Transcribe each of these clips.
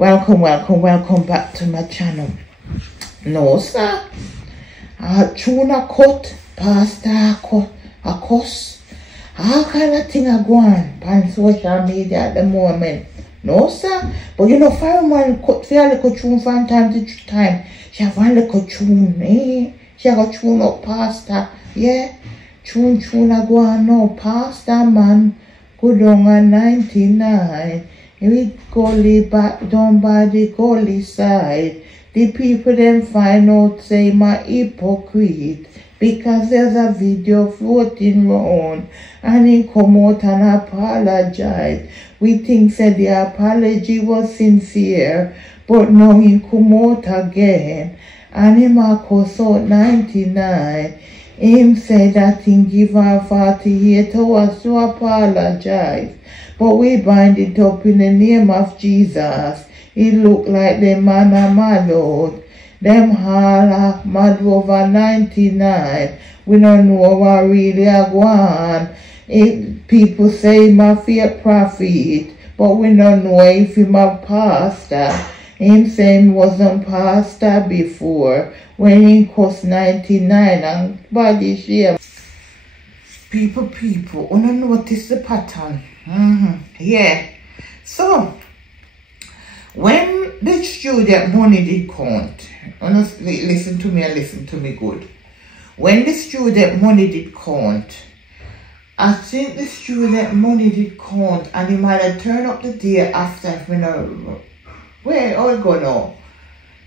Welcome back to my channel. No, sir. Tuna cut, pasta cut, a cuss. All kind of thing are going on social media at the moment. No, sir. But you know, fireman cut for a little tune from time to time. She have one little tune, eh? She have a tune up pasta, yeah? Tune a go on now. Pasta man, go down on 99. We gully back down by the gully side. The people then find out say my hypocrite because there's a video floating around and he come out and apologize. We think said the apology was sincere, but now he come out again and him a cuss out 99. Him said that he give her 48 hours to apologize. But we bind it up in the name of Jesus. It look like the man a mad out. Them all are mad over 99. We don't know what really a go on. People say him a fake prophet, but we don't know if him a pastor. Him say he wasn't pastor before when he cost 99 and body shame. People, you don't notice the pattern. Yeah. So, when the student money did count, honestly, listen to me good. When the student money did count, I think the student money did count and he might have turned up the day after, where all go now?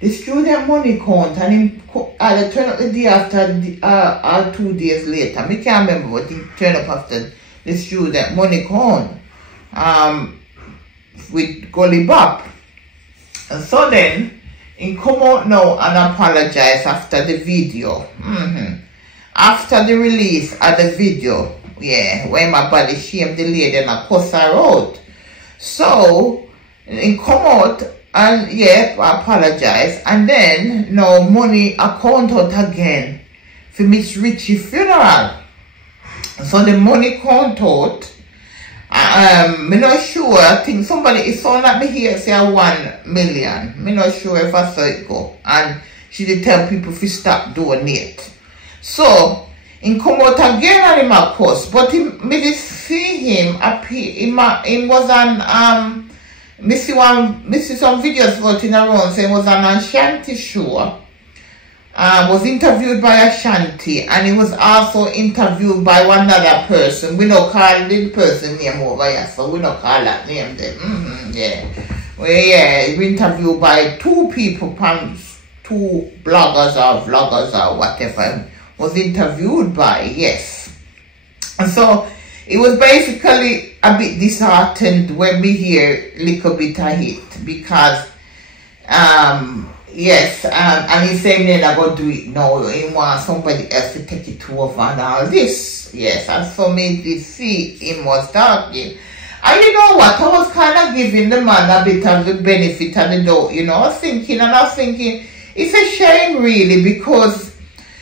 The student money count and he either turn up the day after or 2 days later. I can't remember what he turned up after the student money count with Gully Bop. And so then he come out now and apologize after the video. After the release of the video, yeah, when my body shamed the lady and I cuss her out. So he come out and yeah, apologize, and then no money account out again for Miss Richie funeral. So the money count out. I'm not sure. I think somebody is sound like me here say 1 million. I'm not sure if I saw it go. And she did tell people to stop donate. So he come out again and him a post, but me did see him appear. He was on me see some videos floating around saying he was on a Ashanti show. Was interviewed by Ashanti, and he was also interviewed by one other person. We don't call the person name over here, so we don't call that name then. Yeah. Well, yeah, he was interviewed by 2 people, 2 bloggers or vloggers or whatever. Was interviewed by, yes. And so it was basically a bit disheartened when we hear a little bit of it because yes, and he's saying they're not going to do it now. He wants somebody else to take it over and all this. Yes, and so me did see him was talking. And you know what? I was kind of giving the man a bit of the benefit of the doubt. You know, I was thinking it's a shame really because,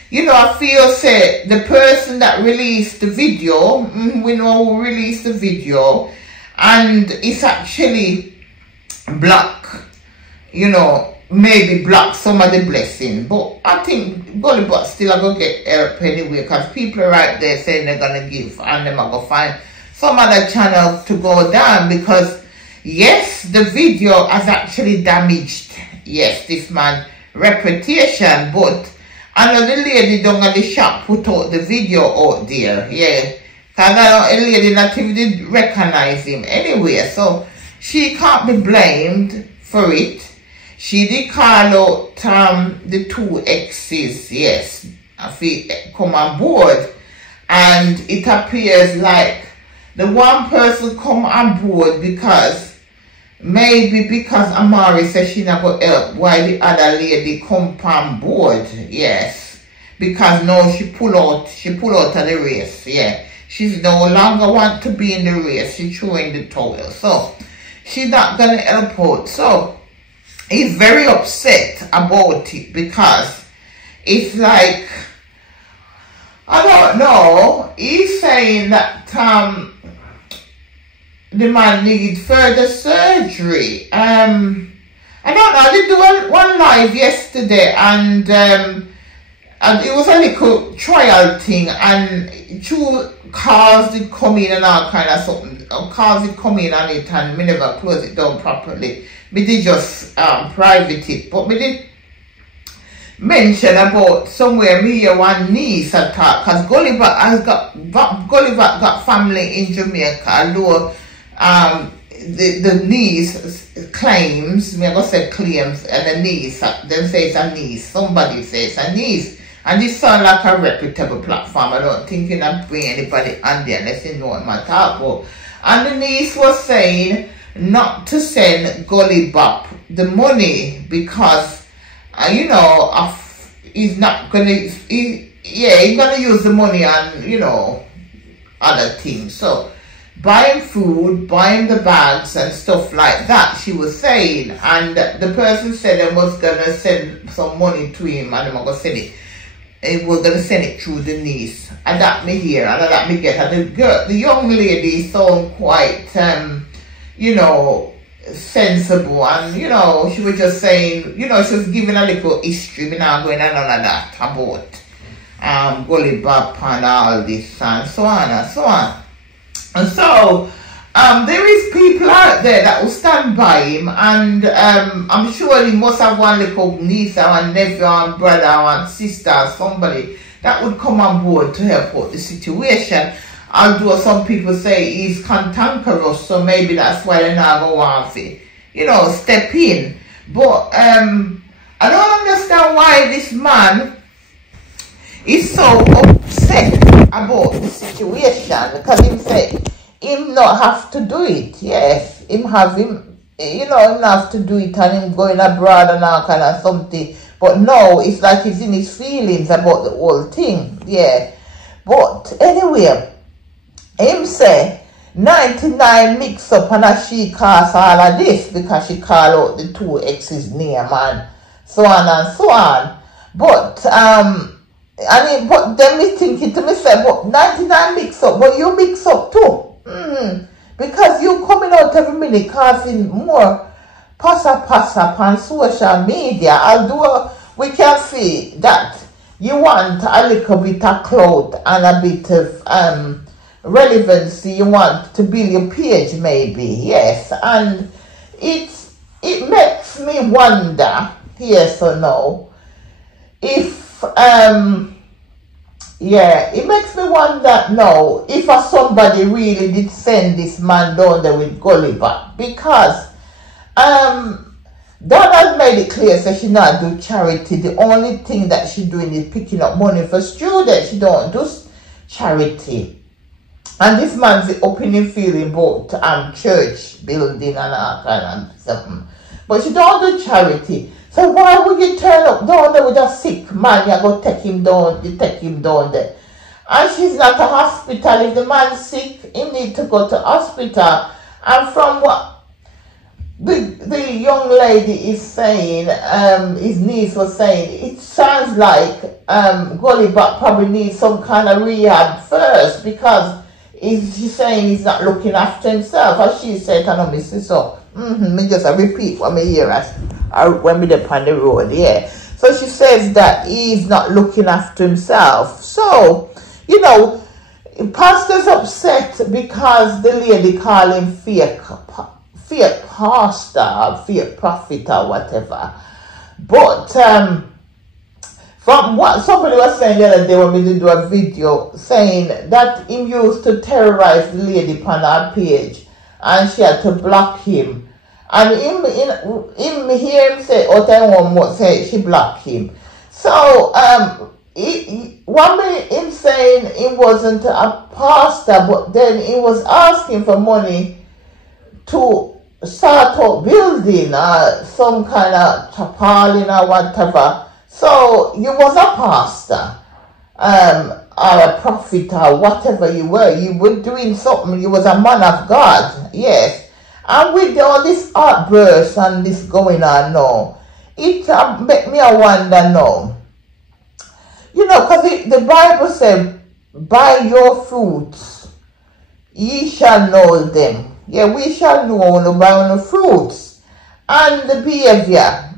you know, I feel say the person that released the video, we know who released the video, and it's actually black, you know, maybe block some of the blessing. But I think Gully Bop still are going to get help anyway because people are right there saying they're going to give and they're going to find some other channel to go down because, yes, the video has actually damaged, yes, this man's reputation, but another lady down at the shop put out the video out there, yeah, because a lady not even did recognize him anyway, so she can't be blamed for it. She did call out the 2 exes, yes, if he come on board, and it appears like the one person come on board because maybe because Amari says she not going to help while the other lady come on board, yes, because now she pull out of the race, yeah, she's no longer want to be in the race, she throwing the towel, so she's not going to help out, so he's very upset about it because it's like, I don't know, he's saying that the man needs further surgery. I don't know, I did do one live yesterday, and it was a little trial thing, and two cars did come in and all kind of something. Cars did come in on it, and me never close it down properly. Me did just private it, but me did mention about somewhere me hear one niece attack, because Gulliver got family in Jamaica, although the niece claims, me I go say claims, and the niece, them say it's a niece, somebody says a niece. And this sounds like a reputable platform. I don't think you can bring anybody on there unless you know what I'm talking about. And the niece was saying not to send Gully Bop the money because, you know, he's not going to, he's going to use the money on, you know, other things. So, buy him food, buy him the bags and stuff like that, she was saying. And the person said they was going to send some money to him, and I'm going to send it. They were going to send it through the niece. And that me hear, and that me get. And the young lady sound quite, you know, sensible. And, you know, she was just saying, you know, she was giving a little history. Me not going on none of that about Gully Bop and all this and so on and so on. And so, there is people out there that will stand by him, and I'm sure he must have one little niece or one nephew or brother or one sister or somebody that would come on board to help out the situation. Although some people say he's cantankerous, so maybe that's why they're not going to want to, you know, step in. But I don't understand why this man is so upset about the situation, because him say him not have to do it. Yes, you know, him not have to do it, and him going abroad and all kind of something. But no, it's like he's in his feelings about the whole thing. Yeah. But anyway, him say 99 mix up, and she calls all of this because she call out the two exes name and so on and so on. But but then me thinking to myself, but 99 mix up, but you mix up too. Because you coming out every minute causing more passa on social media. Although we can see that you want a little bit of clout and a bit of relevancy. You want to build your page, maybe, yes. And it makes me wonder, yes or no, if yeah, it makes me wonder now if somebody really did send this man down there with Gulliver, because Donald made it clear that she not do charity. The only thing that she doing is picking up money for students. She don't do charity. And this man's the opening feeling about church building and all kind of something. But she don't do charity. So why would you turn up down there with a sick man? You go take him down, you take him down there. And she's not a hospital. If the man's sick, he need to go to hospital. And from what the young lady is saying, his niece was saying, it sounds like Gully Bop probably needs some kind of rehab first, because she's saying he's not looking after himself. As she said, I know, Mrs. So, me just repeat what me hear as when we up on the road, yeah. So she says that he's not looking after himself. So, you know, pastor's upset because the lady call him fake pastor or fake prophet or whatever. But from what somebody was saying the other day when we did do a video, saying that he used to terrorize the lady on her page and she had to block him. And him hear him say, oh, one more say she blocked him. So, one minute him saying he wasn't a pastor, but then he was asking for money to start up building some kind of tarpaulin or whatever. So, you was a pastor, or a prophet or whatever you were doing something, you was a man of God, yes. And with all this outburst and this going on now, it make me wonder now. You know, because the Bible said, by your fruits ye shall know them. Yeah, we shall know by our fruits. And the behavior,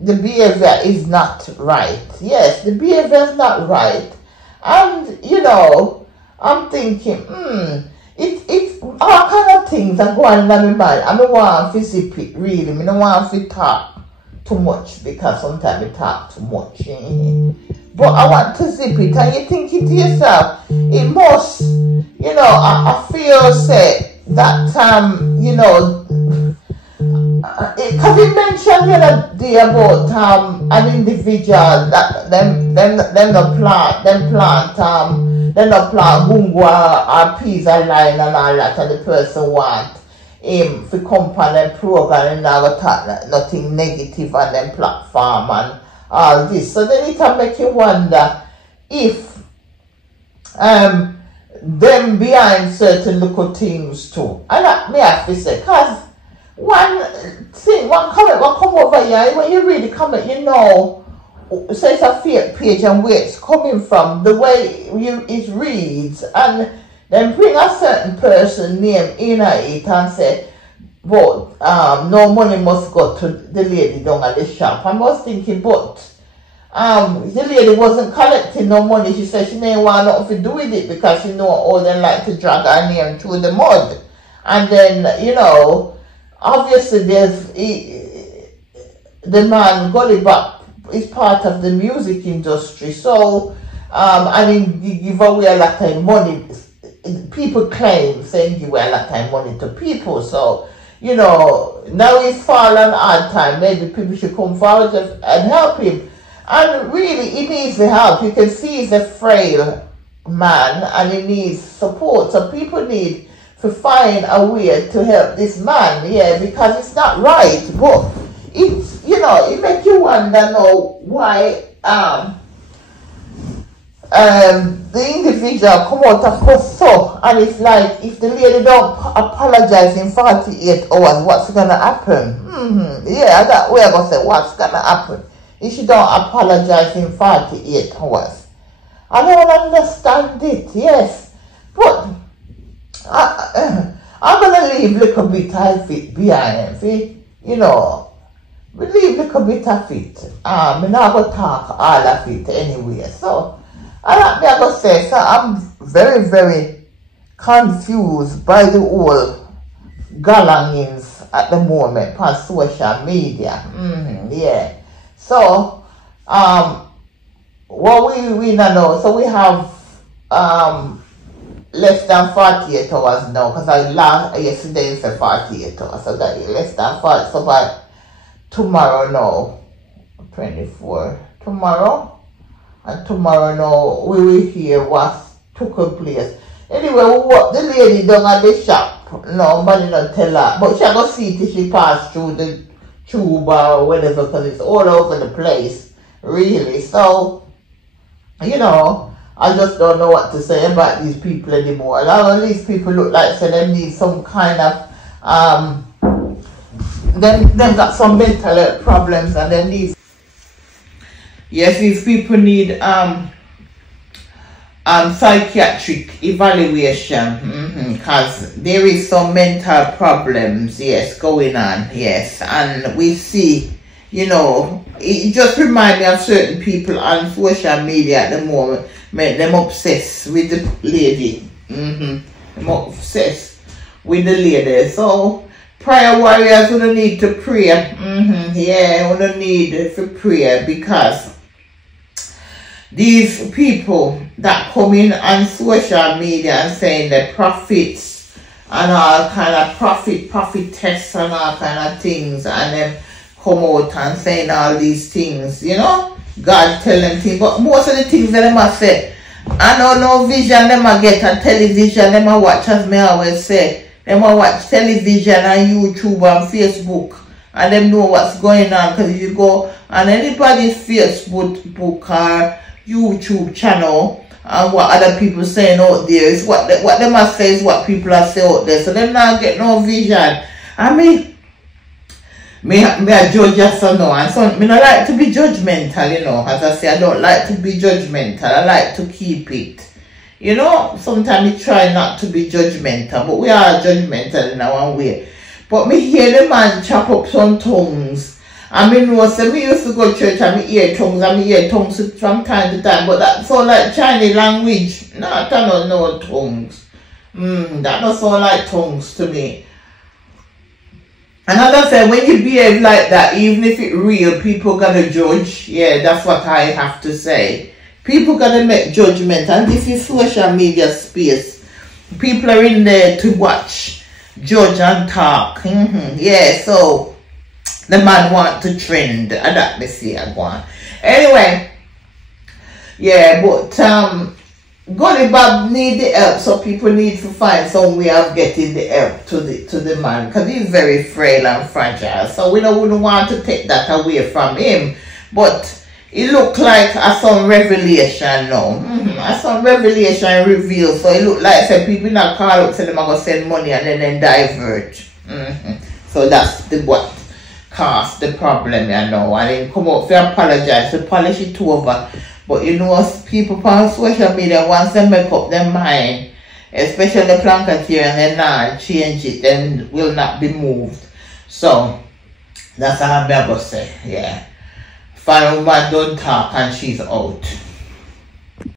the behavior is not right. Yes, the behavior is not right. And, you know, I'm thinking, it's all kind of things that go on in my mind. I don't want to zip it, really. I don't want to talk too much because sometimes I talk too much. But I want to zip it, and you think it to yourself, it must, you know, I feel say that, you know, because he mentioned the other day about an individual that them no plant gungwa or peas and line and all that, and the person want him to come on them program and never talk nothing negative on them platform and all this. So then it can make you wonder if them behind certain little things too. And that may have to say, because one comment will come over here, when you read the comment, you know, so it's a fake page and where it's coming from, the way it reads, and then bring a certain person name in it and say, but no money must go to the lady down at the shop. I was thinking, but the lady wasn't collecting no money. She said she didn't want nothing to do with it because she know all them like to drag her name through the mud. And then, you know, obviously there's the man Gully Back is part of the music industry, so and he give away a lot of money. People claim saying give away a lot of money to people, so you know, now he's fallen hard time, maybe people should come forward and help him. And really he needs the help. You can see he's a frail man and he needs support, so people need to find a way to help this man, yeah, because it's not right. But it's, you know, it makes you wonder now why the individual come out of course so, and it's like if the lady don't apologize in 48 hours, what's gonna happen? Yeah, that way I'm gonna say what's gonna happen if she don't apologize in 48 hours. I don't understand it, yes, but I'm gonna leave a little bit of it behind, see? You know, we leave a little bit of it. I'm not gonna talk all of it anyway. So I'm gonna say, so I'm very, very confused by the whole galangings at the moment on social media. Yeah. So what we know, so we have less than 48 hours now, because yesterday it said 48 hours, so that less than 40, so by tomorrow now, 24, tomorrow, and tomorrow now, we will hear what took place. Anyway, what the lady down at the shop, no, money not tell her, but she go see till she pass through the tube or whatever, because it's all over the place, really. So, you know, I just don't know what to say about these people anymore. A lot of these people look like so they need some kind of them got some mental health problems, and then these people need psychiatric evaluation, because there is some mental problems, yes, going on, yes, and we see, you know, it just reminds me of certain people on social media at the moment, make them obsessed with the lady, them obsessed with the lady. So prayer warriors, we don't need to pray, yeah, we don't need to pray, because these people that come in on social media and saying they're prophets and all kind of prophetess and all kind of things, and them come out and saying all these things, you know, God tell them things, but most of the things that they must say, I don't know vision them a get on television, them a watch, as me always say, them a watch television and YouTube and Facebook, and them know what's going on, because if you go on anybody's Facebook or YouTube channel and what other people saying out there is what they must say is what people are saying out there, so them not get no vision. I mean, me a judge yes or no, and so me not like to be judgmental, you know. As I say, I don't like to be judgmental. I like to keep it, you know. Sometimes we try not to be judgmental, but we are judgmental in our way. But me hear the man chop up some tongues. I mean, me used to go to church and me hear tongues from time to time, but that sound like Chinese language. Not no tongues. That don't sound like tongues to me. And as I said, when you behave like that, even if it's real, people gonna judge. Yeah, that's what I have to say. People gonna make judgment, and this is social media space. People are in there to watch, judge and talk. Yeah, so the man want to trend, and that me see I go on. Anyway, yeah, but Golly Bob need the help, so people need to find some way of getting the help to the man, because he's very frail and fragile. So we wouldn't want to take that away from him. But it look like some revelation now. Some revelation revealed. So it look like people not call up, say them are going to send money and then divert. So that's what caused the problem, you know. And then come up to apologize, to polish it over. But you know, people on social media, once they make up their mind, especially the Planketeer, and they not change it, then will not be moved. So that's all I'm going to say. Yeah. Final woman don't talk and she's out.